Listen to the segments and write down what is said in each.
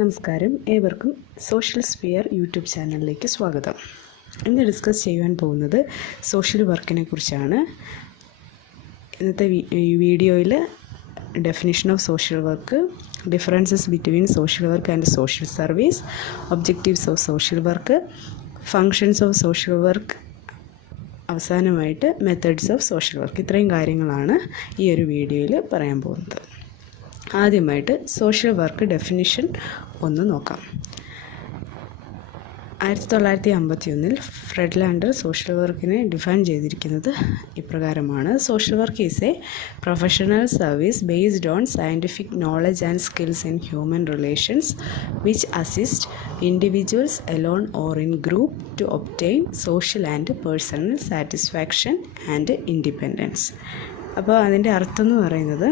നമസ്കാരം, ഏവർക്കും social sphere YouTube ചാനലിലേക്ക് സ്വാഗതം. ഇന്ന് ഡിസ്കസ് ചെയ്യാൻ പോകുന്നത് സോഷ്യൽ വർക്കിനെ കുറിച്ചാണ്. ഇന്നത്തെ വീഡിയോയിൽ definition of social work, differences between social work and social service, objectives of social work, functions of social work, അവസാനമായിട്ട് മെത്തേഡ്സ് ഓഫ് സോഷ്യൽ വർക്ക്. ഇത്രയും കാര്യങ്ങളാണ് ഈ ഒരു വീഡിയോയിൽ പറയാൻ പോകുന്നത്. ആദ്യമായിട്ട് സോഷ്യൽ വർക്ക് ഡെഫിനിഷൻ ഒന്ന് നോക്കാം. 1951 ഫ്രെഡ്ലാൻഡർ സോഷ്യൽ വർക്കിനെ ഡിഫൈൻ ചെയ്തിരിക്കുന്നത് ഇപ്രകാരമാണ്: social work is a professional service based on scientific knowledge and skills in human relations which assist individuals alone or in group to obtain social and personal satisfaction and independence. അപ്പോൾ അതിൻ്റെ അർത്ഥം എന്ന് പറയുന്നത്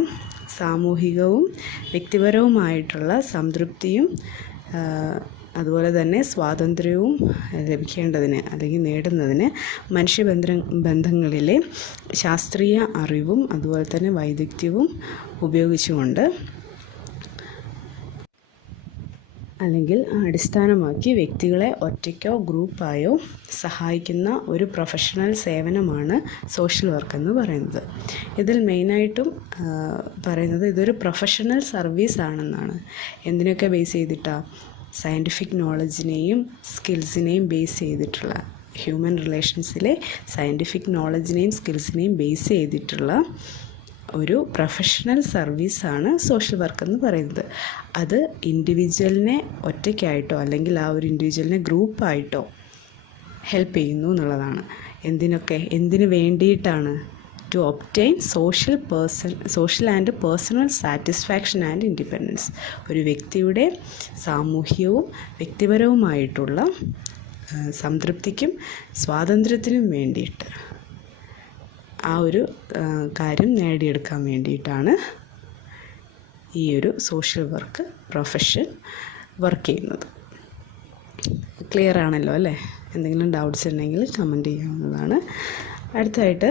സാമൂഹികവും വ്യക്തിപരവുമായിട്ടുള്ള സംതൃപ്തിയും അതുപോലെ തന്നെ സ്വാതന്ത്ര്യവും ലഭിക്കേണ്ടതിന് അല്ലെങ്കിൽ നേടുന്നതിന് ബന്ധങ്ങളിലെ ശാസ്ത്രീയ അറിവും അതുപോലെ തന്നെ വൈദഗ്ധ്യവും ഉപയോഗിച്ചുകൊണ്ട് അല്ലെങ്കിൽ അടിസ്ഥാനമാക്കി വ്യക്തികളെ ഒറ്റയ്ക്കോ ഗ്രൂപ്പായോ സഹായിക്കുന്ന ഒരു പ്രൊഫഷണൽ സേവനമാണ് സോഷ്യൽ വർക്ക് എന്ന് പറയുന്നത്. ഇതിൽ മെയിനായിട്ടും പറയുന്നത് ഇതൊരു പ്രൊഫഷണൽ സർവീസ് ആണെന്നാണ്. എന്തിനൊക്കെ ബേസ് ചെയ്തിട്ടാണ്? സയൻറ്റിഫിക് നോളജിനെയും സ്കിൽസിനെയും ബേസ് ചെയ്തിട്ടുള്ള, ഹ്യൂമൻ റിലേഷൻസിലെ സയൻറ്റിഫിക് നോളജിനെയും സ്കിൽസിനെയും ബേസ് ചെയ്തിട്ടുള്ള ഒരു പ്രൊഫഷണൽ സർവീസാണ് സോഷ്യൽ വർക്ക് എന്ന് പറയുന്നത്. അത് ഇൻഡിവിജ്വലിനെ ഒറ്റയ്ക്കായിട്ടോ അല്ലെങ്കിൽ ആ ഒരു ഇൻഡിവിജ്വലിനെ ഗ്രൂപ്പായിട്ടോ ഹെൽപ്പ് ചെയ്യുന്നു എന്നുള്ളതാണ്. എന്തിനു വേണ്ടിയിട്ടാണ്? To obtain social and personal satisfaction and independence. ഒരു വ്യക്തിയുടെ സാമൂഹികവും വ്യക്തിപരവുമായിട്ടുള്ള സംതൃപ്തിക്കും സ്വാതന്ത്ര്യത്തിനും വേണ്ടിയിട്ട് ആ ഒരു കാര്യം നേടിയെടുക്കാൻ വേണ്ടിയിട്ടാണ് ഈ ഒരു സോഷ്യൽ വർക്ക് പ്രൊഫഷൻ വർക്ക് ചെയ്യുന്നത്. ക്ലിയർ ആണല്ലോ അല്ലേ? എന്തെങ്കിലും ഡൗട്ട്സ് ഉണ്ടെങ്കിൽ കമൻറ്റ് ചെയ്യാവുന്നതാണ്. അടുത്തായിട്ട്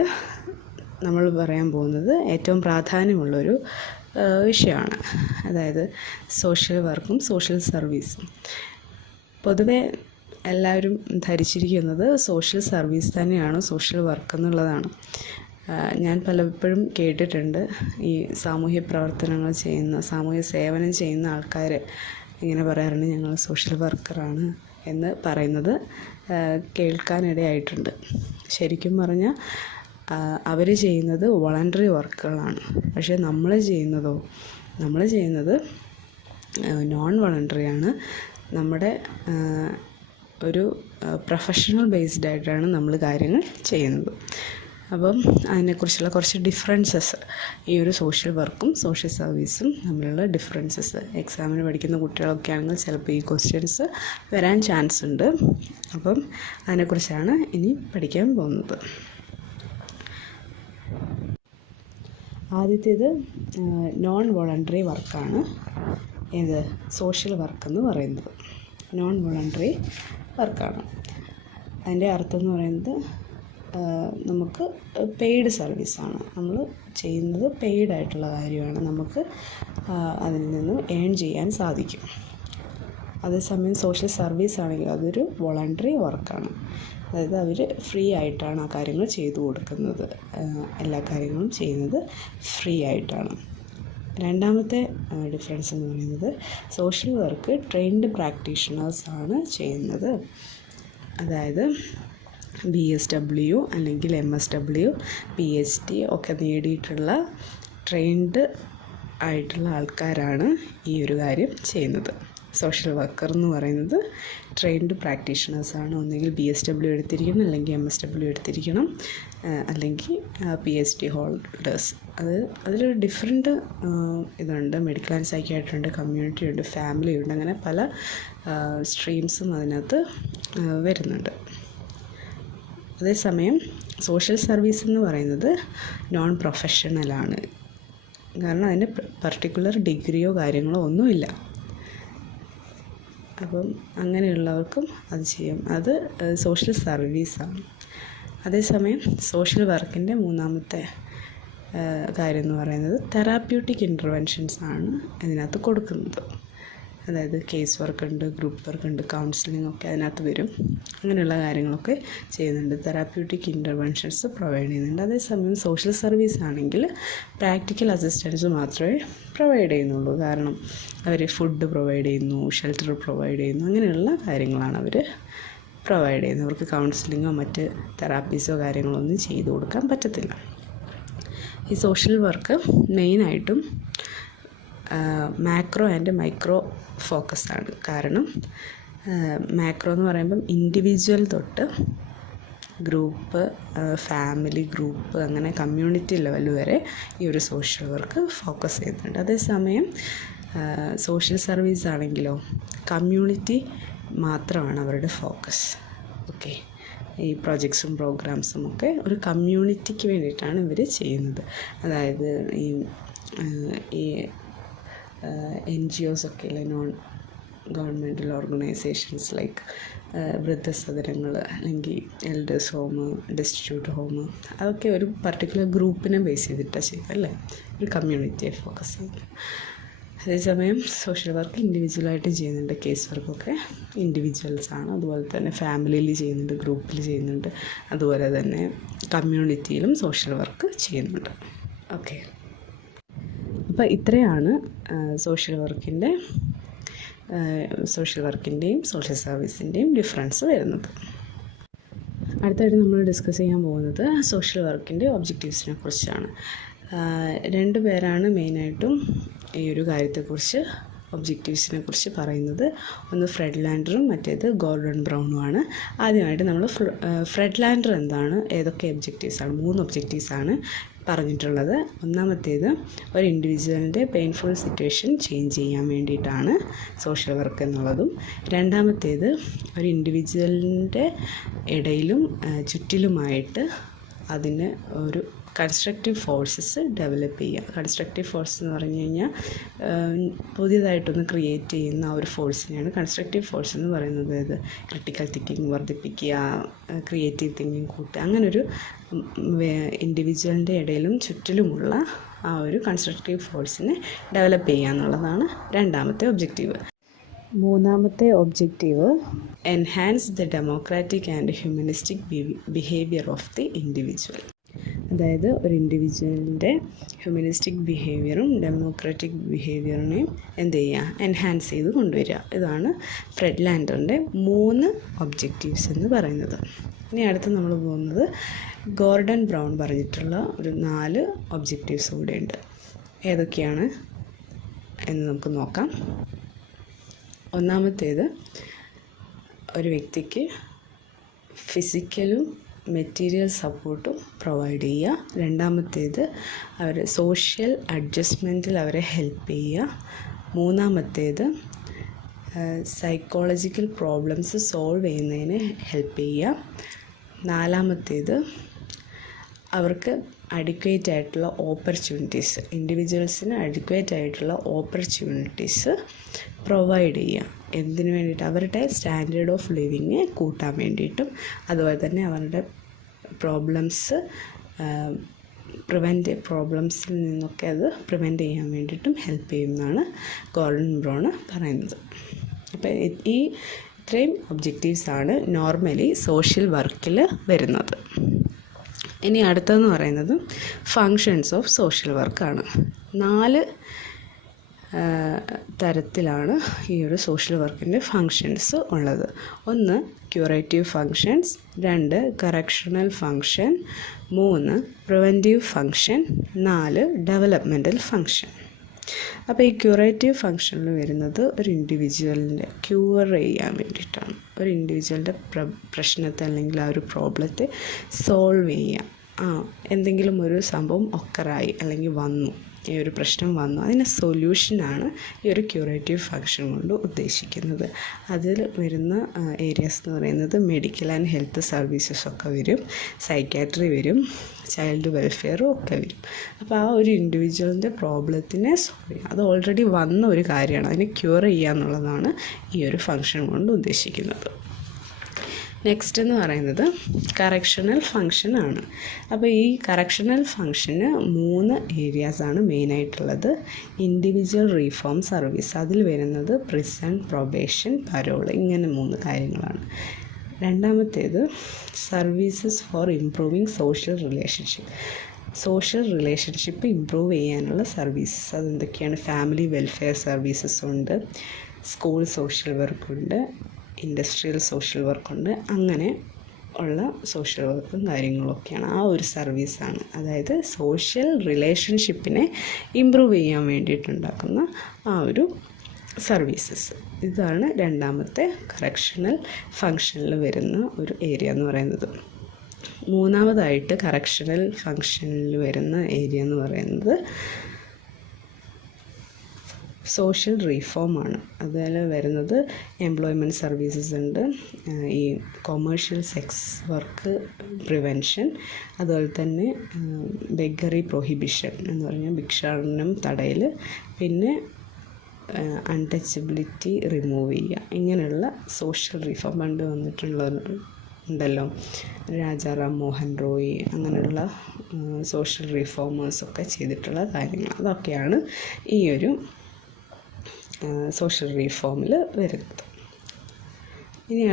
നമ്മൾ പറയാൻ പോകുന്നത് ഏറ്റവും പ്രാധാന്യമുള്ളൊരു വിഷയമാണ്, അതായത് സോഷ്യൽ വർക്കും സോഷ്യൽ സർവീസും. പൊതുവെ എല്ലാവരും ധരിച്ചിരിക്കുന്നത് സോഷ്യൽ സർവീസ് തന്നെയാണ് സോഷ്യൽ വർക്ക് എന്നുള്ളതാണ്. ഞാൻ പലപ്പോഴും കേട്ടിട്ടുണ്ട് ഈ സാമൂഹ്യ പ്രവർത്തനങ്ങൾ ചെയ്യുന്ന, സാമൂഹ്യ സേവനം ചെയ്യുന്ന ആൾക്കാർ ഇങ്ങനെ പറയാറുണ്ട്, ഞങ്ങൾ സോഷ്യൽ വർക്കറാണ് എന്ന് പറയുന്നത് കേൾക്കാനിടയായിട്ടുണ്ട്. ശരിക്കും പറഞ്ഞാൽ അവർ ചെയ്യുന്നത് വോളണ്ടറി വർക്കുകളാണ്. പക്ഷേ നമ്മൾ ചെയ്യുന്നത് നോൺ വോളണ്ടറിയാണ്. നമ്മുടെ ഒരു പ്രൊഫഷണൽ ബേസ്ഡ് ആയിട്ടാണ് നമ്മൾ കാര്യങ്ങൾ ചെയ്യുന്നത്. അപ്പം അതിനെക്കുറിച്ചുള്ള കുറച്ച് ഡിഫറൻസസ്, ഈ ഒരു സോഷ്യൽ വർക്കും സോഷ്യൽ സർവീസും തമ്മിലുള്ള ഡിഫറൻസസ് എക്സാമിന് പഠിക്കുന്ന കുട്ടികളൊക്കെ ആണെങ്കിൽ ചിലപ്പോൾ ഈ ക്വസ്റ്റ്യൻസ് വരാൻ ചാൻസ് ഉണ്ട്. അപ്പം അതിനെക്കുറിച്ചാണ് ഇനി പഠിക്കാൻ പോകുന്നത്. ആദ്യത്തേത് നോൺ വോളണ്ടറി വർക്കാണ്. ഏത്? സോഷ്യൽ വർക്ക് എന്ന് പറയുന്നത് നോൺ വോളണ്ടറി വർക്കാണ്. അതിൻ്റെ അർത്ഥം എന്ന് പറയുന്നത് നമുക്ക് പെയ്ഡ് സർവീസാണ്. നമ്മൾ ചെയ്യുന്നത് പെയ്ഡായിട്ടുള്ള കാര്യമാണ്. നമുക്ക് അതിൽ നിന്ന് ഏൺ ചെയ്യാൻ സാധിക്കും. അതേസമയം സോഷ്യൽ സർവീസ് ആണെങ്കിൽ അതൊരു വോളണ്ടറി വർക്കാണ്. അതായത് അവർ ഫ്രീ ആയിട്ടാണ് ആ കാര്യങ്ങൾ ചെയ്തു കൊടുക്കുന്നത്. എല്ലാ കാര്യങ്ങളും ചെയ്യുന്നത് ഫ്രീ ആയിട്ടാണ്. രണ്ടാമത്തെ ഡിഫറൻസ് എന്ന് പറയുന്നത് സോഷ്യൽ വർക്ക് ട്രെയിൻഡ് പ്രാക്ടീഷണേഴ്സാണ് ചെയ്യുന്നത്. അതായത് BSW അല്ലെങ്കിൽ MSW, PhD ഒക്കെ നേടിയിട്ടുള്ള ട്രെയിൻഡ് ആയിട്ടുള്ള ആൾക്കാരാണ് ഈ ഒരു കാര്യം ചെയ്യുന്നത്. സോഷ്യൽ വർക്കർ എന്ന് പറയുന്നത് ട്രെയിൻഡ് പ്രാക്ടീഷണേഴ്സാണ്. ഒന്നുകിൽ BSW എടുത്തിരിക്കണം, അല്ലെങ്കിൽ MSW എടുത്തിരിക്കണം, അല്ലെങ്കിൽ PhD ഹോൾഡേഴ്സ്. അതിലൊരു ഡിഫറെൻറ്റ് ഇതുണ്ട്. മെഡിക്കൽ ആൻഡ് സൈക്യാട്രി ഉണ്ട്, കമ്മ്യൂണിറ്റി ഉണ്ട്, ഫാമിലി ഉണ്ട്, അങ്ങനെ പല സ്ട്രീംസും അതിനകത്ത് വരുന്നുണ്ട്. അതേസമയം സോഷ്യൽ സർവീസ് എന്ന് പറയുന്നത് നോൺ പ്രൊഫഷണലാണ്. കാരണം അതിന് പർട്ടിക്കുലർ ഡിഗ്രിയോ കാര്യങ്ങളോ ഒന്നുമില്ല. അപ്പം അങ്ങനെയുള്ളവർക്കും അത് ചെയ്യും. അത് സോഷ്യൽ സർവീസാണ്. അതേസമയം സോഷ്യൽ വർക്കിൻ്റെ മൂന്നാമത്തെ കാര്യം എന്ന് പറയുന്നത് തെറാപ്യൂട്ടിക് ഇൻ്റർവെൻഷൻസ് ആണ് ഇതിനകത്ത് കൊടുക്കുന്നത്. അതായത് കേസ് വർക്കുണ്ട്, ഗ്രൂപ്പ് വർക്കുണ്ട്, കൗൺസിലിംഗ് ഒക്കെ അതിനകത്ത് വരും. അങ്ങനെയുള്ള കാര്യങ്ങളൊക്കെ ചെയ്യുന്നുണ്ട്. തെറാപ്യൂട്ടിക് ഇൻ്റർവെൻഷൻസ് പ്രൊവൈഡ് ചെയ്യുന്നുണ്ട്. അതേസമയം സോഷ്യൽ സർവീസ് ആണെങ്കിൽ പ്രാക്ടിക്കൽ അസിസ്റ്റൻസ് മാത്രമേ പ്രൊവൈഡ് ചെയ്യുന്നുള്ളൂ. കാരണം അവർ ഫുഡ് പ്രൊവൈഡ് ചെയ്യുന്നു, ഷെൽട്ടർ പ്രൊവൈഡ് ചെയ്യുന്നു, അങ്ങനെയുള്ള കാര്യങ്ങളാണ് അവർ പ്രൊവൈഡ് ചെയ്യുന്നത്. അവർക്ക് കൗൺസിലിങ്ങോ മറ്റ് തെറാപ്പീസോ കാര്യങ്ങളോ ഒന്നും ചെയ്തു കൊടുക്കാൻ പറ്റത്തില്ല. ഈ സോഷ്യൽ വർക്ക് മെയിനായിട്ടും മാക്രോ ആൻഡ് മൈക്രോ ഫോക്കസാണ്. കാരണം മാക്രോ എന്ന് പറയുമ്പം ഇൻഡിവിജ്വൽ തൊട്ട് ഗ്രൂപ്പ്, ഫാമിലി, ഗ്രൂപ്പ്, അങ്ങനെ കമ്മ്യൂണിറ്റി ലെവൽ വരെ ഈ ഒരു സോഷ്യൽ വർക്ക് ഫോക്കസ് ചെയ്യുന്നുണ്ട്. അതേസമയം സോഷ്യൽ സർവീസ് ആണെങ്കിലോ കമ്മ്യൂണിറ്റി മാത്രമാണ് അവരുടെ ഫോക്കസ്. ഓക്കെ, ഈ പ്രോജക്ട്സും പ്രോഗ്രാംസും ഒക്കെ ഒരു കമ്മ്യൂണിറ്റിക്ക് വേണ്ടിയിട്ടാണ് ഇവർ ചെയ്യുന്നത്. അതായത് ഈ NGOs ഒക്കെ അല്ലെ, നോൺ ഗവൺമെൻറ്റൽ ഓർഗനൈസേഷൻസ് ലൈക്ക് വൃദ്ധസദനങ്ങൾ അല്ലെങ്കിൽ എൽഡേഴ്സ് ഹോം, ഡെസ്റ്റിറ്റ്യൂട്ട് ഹോം, അതൊക്കെ ഒരു പർട്ടിക്കുലർ ഗ്രൂപ്പിനെ ബേസ് ചെയ്തിട്ടാണ് ചെയ്യുന്നത് അല്ലേ, ഒരു കമ്മ്യൂണിറ്റിയെ ഫോക്കസ് ചെയ്യുന്നത്. അതേസമയം സോഷ്യൽ വർക്ക് ഇൻഡിവിജ്വലായിട്ട് ചെയ്യുന്നുണ്ട്. കേസ് വർക്കൊക്കെ ഇൻഡിവിജ്വൽസാണ്. അതുപോലെ തന്നെ ഫാമിലിയിൽ ചെയ്യുന്നുണ്ട്, ഗ്രൂപ്പിൽ ചെയ്യുന്നുണ്ട്, അതുപോലെ തന്നെ കമ്മ്യൂണിറ്റിയിലും സോഷ്യൽ വർക്ക് ചെയ്യുന്നുണ്ട്. ഓക്കെ, അപ്പോൾ ഇത്രയാണ് സോഷ്യൽ വർക്കിൻ്റെയും സോഷ്യൽ സർവീസിൻ്റെയും ഡിഫറൻസ് വരുന്നത്. അടുത്തായിട്ട് നമ്മൾ ഡിസ്കസ് ചെയ്യാൻ പോകുന്നത് സോഷ്യൽ വർക്കിൻ്റെ ഒബ്ജക്റ്റീവ്സിനെ കുറിച്ചാണ്. 2 പേരാണ് മെയിനായിട്ടും ഈ ഒരു കാര്യത്തെക്കുറിച്ച്, ഒബ്ജക്റ്റീവ്സിനെ കുറിച്ച് പറയുന്നത്. ഒന്ന് ഫ്രെഡ് ലാൻഡറും മറ്റേത് ഗോർഡൺ ബ്രൗണുമാണ്. ആദ്യമായിട്ട് നമ്മൾ ഫ്രെഡ് ലാൻഡർ എന്താണ്, ഏതൊക്കെ ഒബ്ജക്റ്റീവ്സാണ്, 3 ഒബ്ജക്റ്റീവ്സാണ് പറഞ്ഞിട്ടുള്ളത്. ഒന്നാമത്തേത് ഒരു ഇൻഡിവിജ്വലിൻ്റെ പെയിൻഫുൾ സിറ്റുവേഷൻ ചേഞ്ച് ചെയ്യാൻ വേണ്ടിയിട്ടാണ് സോഷ്യൽ വർക്ക് എന്നുള്ളതും. രണ്ടാമത്തേത് ഒരു ഇൻഡിവിജ്വലിൻ്റെ ഇടയിലും ചുറ്റിലുമായിട്ട് അതിന് ഒരു കൺസ്ട്രക്റ്റീവ് ഫോഴ്സസ് ഡെവലപ്പ് ചെയ്യുക. കൺസ്ട്രക്റ്റീവ് ഫോഴ്സ് എന്ന് പറഞ്ഞു കഴിഞ്ഞാൽ പുതിയതായിട്ടൊന്ന് ക്രിയേറ്റ് ചെയ്യുന്ന ആ ഒരു ഫോഴ്സിനെയാണ് കൺസ്ട്രക്റ്റീവ് ഫോഴ്സ് എന്ന് പറയുന്നത്. ഇത് ക്രിട്ടിക്കൽ തിങ്കിങ് വർദ്ധിപ്പിക്കുക, ക്രിയേറ്റീവ് തിങ്കിങ് കൂട്ടുക, അങ്ങനൊരു ഇൻഡിവിജ്വലിൻ്റെ ഇടയിലും ചുറ്റിലുമുള്ള ആ ഒരു കൺസ്ട്രക്റ്റീവ് ഫോഴ്സിനെ ഡെവലപ്പ് ചെയ്യുക എന്നുള്ളതാണ് രണ്ടാമത്തെ ഒബ്ജക്റ്റീവ്. മൂന്നാമത്തെ objective enhance the democratic and humanistic behaviour of the individual. അതായത് ഒരു ഇൻഡിവിജ്വലിൻ്റെ ഹ്യൂമനിസ്റ്റിക് ബിഹേവിയറും ഡെമോക്രാറ്റിക് ബിഹേവിയറിനെയും എന്ത് ചെയ്യുക, എൻഹാൻസ് ചെയ്ത് കൊണ്ടുവരിക. ഇതാണ് ഫ്രെഡ് ലാൻഡറിൻ്റെ 3 ഒബ്ജക്റ്റീവ്സ് എന്ന് പറയുന്നത്. ഇനി അടുത്ത് നമ്മൾ പോകുന്നത് ഗോർഡൺ ബ്രൗൺ പറഞ്ഞിട്ടുള്ള ഒരു 4 ഒബ്ജക്റ്റീവ്സ് കൂടെ ഉണ്ട്. ഏതൊക്കെയാണ് എന്ന് നമുക്ക് നോക്കാം. ഒന്നാമത്തേത് ഒരു വ്യക്തിക്ക് ഫിസിക്കലും മെറ്റീരിയൽ സപ്പോർട്ടും പ്രൊവൈഡ് ചെയ്യുക. രണ്ടാമത്തേത് അവർ സോഷ്യൽ അഡ്ജസ്റ്റ്മെൻറ്റിൽ അവരെ ഹെൽപ്പ് ചെയ്യുക. മൂന്നാമത്തേത് സൈക്കോളജിക്കൽ പ്രോബ്ലംസ് സോൾവ് ചെയ്യുന്നതിന് ഹെൽപ്പ് ചെയ്യുക. നാലാമത്തേത് അവർക്ക് അഡിക്വേറ്റ് ആയിട്ടുള്ള ഓപ്പർച്യൂണിറ്റീസ്, ഇൻഡിവിജ്വൽസിന് അഡിക്വേറ്റ് ആയിട്ടുള്ള ഓപ്പർച്യൂണിറ്റീസ് പ്രൊവൈഡ് ചെയ്യുക. എന്തിനു വേണ്ടിയിട്ട്? അവരുടെ സ്റ്റാൻഡേർഡ് ഓഫ് ലിവിങ് കൂട്ടാൻ വേണ്ടിയിട്ടും അതുപോലെ തന്നെ അവരുടെ പ്രോബ്ലംസിൽ നിന്നൊക്കെ അത് പ്രിവെൻറ്റ് ചെയ്യാൻ വേണ്ടിയിട്ടും ഹെൽപ്പ് ചെയ്യുമെന്നാണ് ഗോർഡൺ ബ്രൗൺ പറയുന്നത്. അപ്പോൾ ഇത്രയും ഒബ്ജക്റ്റീവ്സാണ് നോർമലി സോഷ്യൽ വർക്കിൽ വരുന്നത്. ഇനി അടുത്തതെന്ന് പറയുന്നത് ഫങ്ഷൻസ് ഓഫ് സോഷ്യൽ വർക്കാണ്. 4 തരത്തിലാണ് ഈ ഒരു സോഷ്യൽ വർക്കിൻ്റെ ഫങ്ഷൻസ് ഉള്ളത്. 1 curative functions, 2 correctional function, 3 preventive function, 4 developmental function. അപ്പോൾ ഈ ക്യൂറേറ്റീവ് ഫങ്ഷനിൽ വരുന്നത് ഒരു ഇൻഡിവിജ്വലിൻ്റെ ക്യൂർ ചെയ്യാൻ വേണ്ടിയിട്ടാണ്. ഒരു ഇൻഡിവിജ്വലിൻ്റെ പ്രശ്നത്തെ അല്ലെങ്കിൽ ആ ഒരു പ്രോബ്ലത്തെ സോൾവ് ചെയ്യാം. എന്തെങ്കിലും ഒരു സംഭവം ഒക്കറായി അല്ലെങ്കിൽ വന്നു, ഈ ഒരു പ്രശ്നം വന്നു, അതിന് സൊല്യൂഷനാണ് ഈ ഒരു ക്യൂറേറ്റീവ് ഫങ്ഷൻ കൊണ്ട് ഉദ്ദേശിക്കുന്നത്. അതിൽ വരുന്ന ഏരിയാസ് എന്ന് പറയുന്നത് മെഡിക്കൽ ആൻഡ് ഹെൽത്ത് സർവീസസ് ഒക്കെ വരും, സൈക്കാട്രി വരും, ചൈൽഡ് വെൽഫെയറും ഒക്കെ വരും. അപ്പോൾ ആ ഒരു ഇൻഡിവിജ്വലിൻ്റെ പ്രോബ്ലത്തിനെ സോൾവ് ചെയ്യുക, അത് ഓൾറെഡി വന്ന ഒരു കാര്യമാണ്, അതിനെ ക്യൂർ ചെയ്യുക എന്നുള്ളതാണ് ഈ ഒരു ഫങ്ഷൻ കൊണ്ട് ഉദ്ദേശിക്കുന്നത്. നെക്സ്റ്റ് എന്ന് പറയുന്നത് കറക്ഷണൽ ഫങ്ഷൻ ആണ്. അപ്പോൾ ഈ കറക്ഷണൽ ഫങ്ഷന് 3 ഏരിയാസാണ് മെയിനായിട്ടുള്ളത്. ഇൻഡിവിജ്വൽ റീഫോം സർവീസ്, അതിൽ വരുന്നത് പ്രിസൺ, പ്രൊബേഷൻ, പരോൾ, ഇങ്ങനെ 3 കാര്യങ്ങളാണ്. രണ്ടാമത്തേത് services four improving social relationship improve ചെയ്യാനുള്ള സർവീസസ്. അതെന്തൊക്കെയാണ്? ഫാമിലി വെൽഫെയർ സർവീസസ് ഉണ്ട്, സ്കൂൾ സോഷ്യൽ വർക്കുണ്ട്, ഇൻഡസ്ട്രിയൽ സോഷ്യൽ വർക്കുണ്ട്, അങ്ങനെ ഉള്ള സോഷ്യൽ വർക്കും കാര്യങ്ങളൊക്കെയാണ്. ആ ഒരു സർവീസാണ്, അതായത് സോഷ്യൽ റിലേഷൻഷിപ്പിനെ ഇമ്പ്രൂവ് ചെയ്യാൻ വേണ്ടിയിട്ടുണ്ടാക്കുന്ന ആ ഒരു സർവീസസ്. ഇതാണ് രണ്ടാമത്തെ കറക്ഷണൽ ഫങ്ഷനിൽ വരുന്ന ഒരു ഏരിയ എന്ന് പറയുന്നത്. മൂന്നാമതായിട്ട് കറക്ഷണൽ ഫങ്ഷനിൽ വരുന്ന ഏരിയ എന്ന് പറയുന്നത് സോഷ്യൽ റീഫോമാണ്. അതിൽ വരുന്നത് എംപ്ലോയ്മെൻറ്റ് സർവീസസ് ഉണ്ട്, ഈ കൊമേഴ്ഷ്യൽ സെക്സ് വർക്ക് പ്രിവെൻഷൻ, അതുപോലെ തന്നെ ബെഗറി പ്രൊഹിബിഷൻ എന്ന് പറഞ്ഞാൽ ഭിക്ഷാടനം തടയൽ, പിന്നെ അൺടച്ചബിലിറ്റി റിമൂവ് ചെയ്യുക, ഇങ്ങനെയുള്ള സോഷ്യൽ റീഫോം. പണ്ട് ഉണ്ടല്ലോ രാജാറാം മോഹൻ റോയ്, അങ്ങനെയുള്ള സോഷ്യൽ റിഫോമേഴ്സൊക്കെ ചെയ്തിട്ടുള്ള കാര്യങ്ങൾ, അതൊക്കെയാണ് ഈ ഒരു സോഷ്യൽ റീഫോമിൽ വരുന്നത്. ഇനി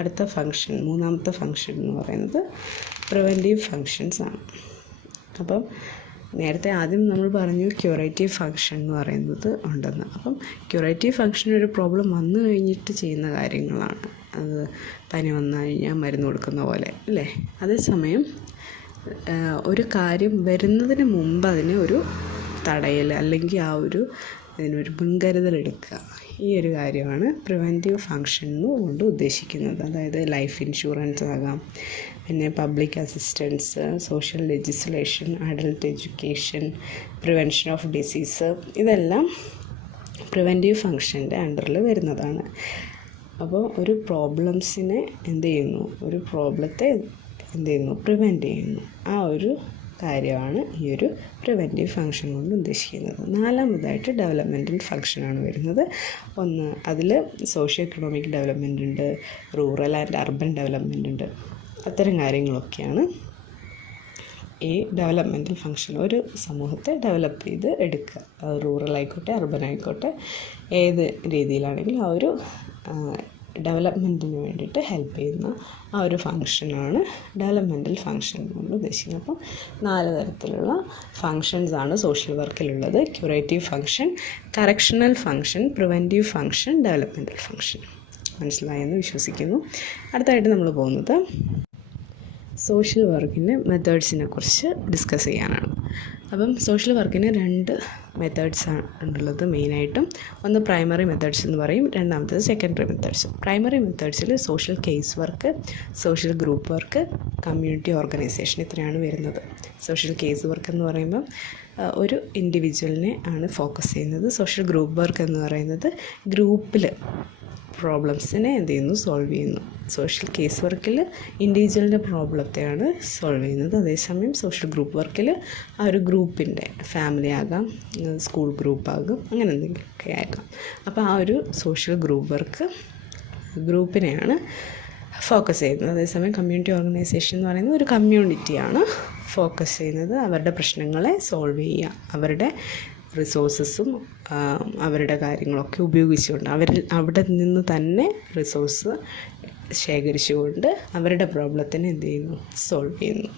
അടുത്ത ഫങ്ഷൻ, മൂന്നാമത്തെ ഫങ്ഷൻ എന്ന് പറയുന്നത് പ്രിവെൻറ്റീവ് ഫങ്ഷൻസ് ആണ്. അപ്പം നേരത്തെ ആദ്യം നമ്മൾ പറഞ്ഞു ക്യൂറേറ്റീവ് ഫങ്ഷൻ എന്ന് പറയുന്നത് ഉണ്ടെന്ന്. അപ്പം ക്യൂറേറ്റീവ് ഫങ്ഷൻ ഒരു പ്രോബ്ലം വന്നു കഴിഞ്ഞിട്ട് ചെയ്യുന്ന കാര്യങ്ങളാണ്. അത് പനി വന്നു കഴിഞ്ഞാൽ മരുന്ന് കൊടുക്കുന്ന പോലെ അല്ലേ. അതേസമയം ഒരു കാര്യം വരുന്നതിന് മുമ്പ് അതിനെ ഒരു തടയൽ, അല്ലെങ്കിൽ അതിനൊരു മുൻകരുതൽ എടുക്കുക, ഈ ഒരു കാര്യമാണ് പ്രിവെൻറ്റീവ് ഫങ്ഷൻ കൊണ്ട് ഉദ്ദേശിക്കുന്നത്. അതായത് ലൈഫ് ഇൻഷുറൻസ് ആകാം, പിന്നെ public assistance, social legislation, adult education, prevention of disease, ഇതെല്ലാം പ്രിവെൻറ്റീവ് ഫങ്ഷൻ്റെ അണ്ടറിൽ വരുന്നതാണ്. അപ്പോൾ ഒരു പ്രോബ്ലംസിനെ ഒരു പ്രോബ്ലത്തെ പ്രിവെൻറ്റ് ചെയ്യുന്നു. ആ ഒരു കാര്യമാണ് ഈ ഒരു പ്രിവെൻറ്റീവ് ഫങ്ഷൻ കൊണ്ട് ഉദ്ദേശിക്കുന്നത്. നാലാമതായിട്ട് ഡെവലപ്മെൻറ്റൽ ഫങ്ഷനാണ് വരുന്നത്. അതിൽ സോഷ്യോ എക്കണോമിക് ഡെവലപ്മെൻ്റ് ഉണ്ട്, റൂറൽ ആൻഡ് അർബൻ ഡെവലപ്മെൻ്റ് ഉണ്ട്. അത്തരം കാര്യങ്ങളൊക്കെയാണ് ഈ ഡെവലപ്മെൻറ്റൽ ഫങ്ഷൻ. ഒരു സമൂഹത്തെ ഡെവലപ്പ് ചെയ്ത് എടുക്കുക, റൂറൽ ആയിക്കോട്ടെ അർബൻ ആയിക്കോട്ടെ, ഏത് രീതിയിലാണെങ്കിലും ആ ഒരു ഡെവലപ്മെൻറ്റിന് വേണ്ടിയിട്ട് ഹെൽപ്പ് ചെയ്യുന്ന ആ ഒരു ഫങ്ഷനാണ് ഡെവലപ്മെൻറ്റൽ ഫങ്ഷൻ കൊണ്ട് ഉദ്ദേശിക്കുന്നത്. അപ്പം 4 തരത്തിലുള്ള ഫങ്ഷൻസാണ് സോഷ്യൽ വർക്കിലുള്ളത്: curative function, correctional function, preventive function, developmental function. മനസ്സിലായെന്ന് വിശ്വസിക്കുന്നു. അടുത്തായിട്ട് നമ്മൾ പോകുന്നത് സോഷ്യൽ വർക്കിൻ്റെ മെത്തേഡ്സിനെ കുറിച്ച് ഡിസ്കസ് ചെയ്യാനാണ്. അപ്പം സോഷ്യൽ വർക്കിന് 2 മെത്തേഡ്സാണ് ഉള്ളത് മെയിനായിട്ടും. ഒന്ന് പ്രൈമറി മെത്തേഡ്സ് എന്ന് പറയും, രണ്ടാമത്തേത് സെക്കൻഡറി മെത്തേഡ്സ്. പ്രൈമറി മെത്തേഡ്സിൽ social case work, social group work, community organisation, ഇത്രയാണ് വരുന്നത്. സോഷ്യൽ കേസ് വർക്ക് എന്ന് പറയുമ്പം ഒരു ഇൻഡിവിജ്വലിനെ ആണ് ഫോക്കസ് ചെയ്യുന്നത്. സോഷ്യൽ ഗ്രൂപ്പ് വർക്ക് എന്ന് പറയുന്നത് ഗ്രൂപ്പിൽ പ്രോബ്ലംസിനെ സോൾവ് ചെയ്യുന്നു. സോഷ്യൽ കേസ് വർക്കിൽ ഇൻഡിവിജ്വലിൻ്റെ പ്രോബ്ലത്തെയാണ് സോൾവ് ചെയ്യുന്നത്. അതേസമയം സോഷ്യൽ ഗ്രൂപ്പ് വർക്കിൽ ആ ഒരു ഗ്രൂപ്പിൻ്റെ, ഫാമിലി ആകാം, സ്കൂൾ ഗ്രൂപ്പാകും, അങ്ങനെ എന്തെങ്കിലുമൊക്കെ ആകാം. അപ്പോൾ ആ ഒരു സോഷ്യൽ ഗ്രൂപ്പിനെയാണ് ഫോക്കസ് ചെയ്യുന്നത്. അതേസമയം കമ്മ്യൂണിറ്റി ഓർഗനൈസേഷൻ എന്ന് പറയുന്നത് ഒരു കമ്മ്യൂണിറ്റിയാണ് ഫോക്കസ് ചെയ്യുന്നത്. അവരുടെ പ്രശ്നങ്ങളെ സോൾവ് ചെയ്യുക, അവരുടെ റിസോഴ്സസും അവരുടെ കാര്യങ്ങളൊക്കെ ഉപയോഗിച്ചുകൊണ്ട് അവിടെ നിന്ന് തന്നെ റിസോഴ്സ് ശേഖരിച്ചുകൊണ്ട് അവരുടെ പ്രോബ്ലത്തിനെ സോൾവ് ചെയ്യുന്നു.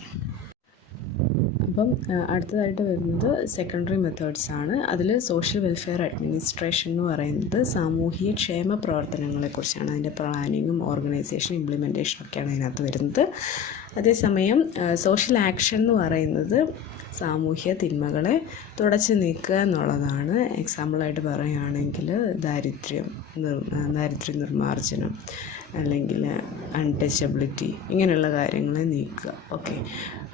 അപ്പം അടുത്തതായിട്ട് വരുന്നത് സെക്കൻഡറി മെത്തേഡ്സ് ആണ്. അതിൽ സോഷ്യൽ വെൽഫെയർ അഡ്മിനിസ്ട്രേഷൻ എന്ന് പറയുന്നത് സാമൂഹിക ക്ഷേമ പ്രവർത്തനങ്ങളെക്കുറിച്ചാണ്. അതിൻ്റെ പ്ലാനിങ്ങും ഓർഗനൈസേഷൻ ഇംപ്ലിമെൻറ്റേഷനും ഒക്കെയാണ് അതിനകത്ത് വരുന്നത്. അതേസമയം സോഷ്യൽ ആക്ഷൻ എന്ന് പറയുന്നത് സാമൂഹ്യ തിന്മകളെ തുടച്ചു നീക്കുക എന്നുള്ളതാണ്. എക്സാമ്പിളായിട്ട് പറയുകയാണെങ്കിൽ ദാരിദ്ര്യ നിർമ്മാർജ്ജനം, അല്ലെങ്കിൽ അൺടച്ചബിലിറ്റി, ഇങ്ങനെയുള്ള കാര്യങ്ങളെ നീക്കുക. ഓക്കെ,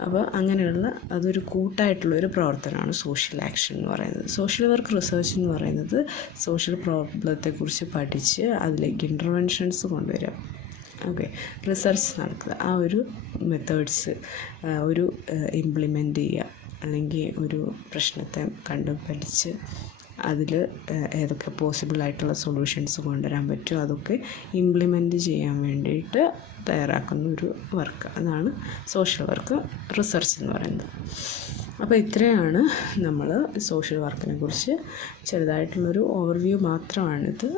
അപ്പോൾ അങ്ങനെയുള്ള അതൊരു കൂട്ടായിട്ടുള്ളൊരു പ്രവർത്തനമാണ് സോഷ്യൽ ആക്ഷൻ എന്ന് പറയുന്നത്. സോഷ്യൽ വർക്ക് റിസർച്ച് എന്ന് പറയുന്നത് സോഷ്യൽ പ്രോബ്ലത്തെക്കുറിച്ച് പഠിച്ച് അതിലേക്ക് ഇൻ്റർവെൻഷൻസ് കൊണ്ടുവരിക. ഓക്കെ, റിസർച്ച് നടക്കുക, ആ ഒരു മെത്തേഡ്സ് ഇംപ്ലിമെൻ്റ് ചെയ്യുക, അല്ലെങ്കിൽ ഒരു പ്രശ്നത്തെ പഠിച്ച് അതിൽ ഏതൊക്കെ പോസിബിളായിട്ടുള്ള സൊല്യൂഷൻസ് കൊണ്ടുവരാൻ പറ്റുമോ അതൊക്കെ ഇംപ്ലിമെൻറ്റ് ചെയ്യാൻ വേണ്ടിയിട്ട് തയ്യാറാക്കുന്ന ഒരു വർക്ക്. അതാണ് സോഷ്യൽ വർക്ക് റിസർച്ച് എന്ന് പറയുന്നത്. അപ്പോൾ ഇത്രയാണ് നമ്മൾ സോഷ്യൽ വർക്കിനെ കുറിച്ച് ചെറുതായിട്ടുള്ളൊരു ഓവർവ്യൂ മാത്രമാണിത്.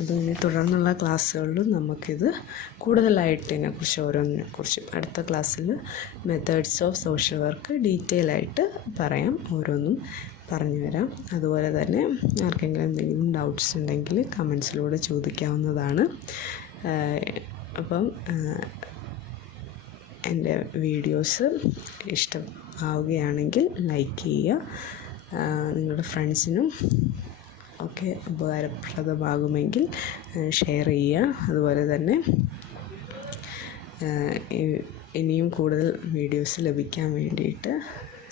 അതിന് തുടർന്നുള്ള ക്ലാസ്സുകളിലും നമുക്കിത് കൂടുതലായിട്ട് ഇതിനെക്കുറിച്ച് ഓരോന്നിനെക്കുറിച്ചും അടുത്ത ക്ലാസ്സിൽ methods of social work detail ആയിട്ട് പറയാം, ഓരോന്നും പറഞ്ഞു തരാം. അതുപോലെ തന്നെ ആർക്കെങ്കിലും എന്തെങ്കിലും ഡൗട്ട്സ് ഉണ്ടെങ്കിൽ കമൻസിലൂടെ ചോദിക്കാവുന്നതാണ്. അപ്പം എൻ്റെ വീഡിയോസ് ഇഷ്ടമാവുകയാണെങ്കിൽ ലൈക്ക് ചെയ്യുക, നിങ്ങളുടെ ഫ്രണ്ട്സിനും ഒക്കെ ഉപകാരപ്രദമാകുമെങ്കിൽ ഷെയർ ചെയ്യുക. അതുപോലെ തന്നെ ഇനിയും കൂടുതൽ വീഡിയോസ് ലഭിക്കാൻ വേണ്ടിയിട്ട്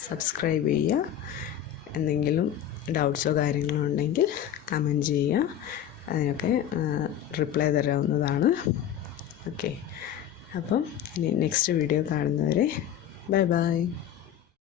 സബ്സ്ക്രൈബ് ചെയ്യുക. എന്തെങ്കിലും ഡൗട്ട്സോ കാര്യങ്ങളോ ഉണ്ടെങ്കിൽ കമൻറ്റ് ചെയ്യുക, അതിനൊക്കെ റിപ്ലൈ തരാവുന്നതാണ്. ഓക്കെ, അപ്പം ഇനി നെക്സ്റ്റ് വീഡിയോ കാണുന്നവരെ ബൈ ബൈ.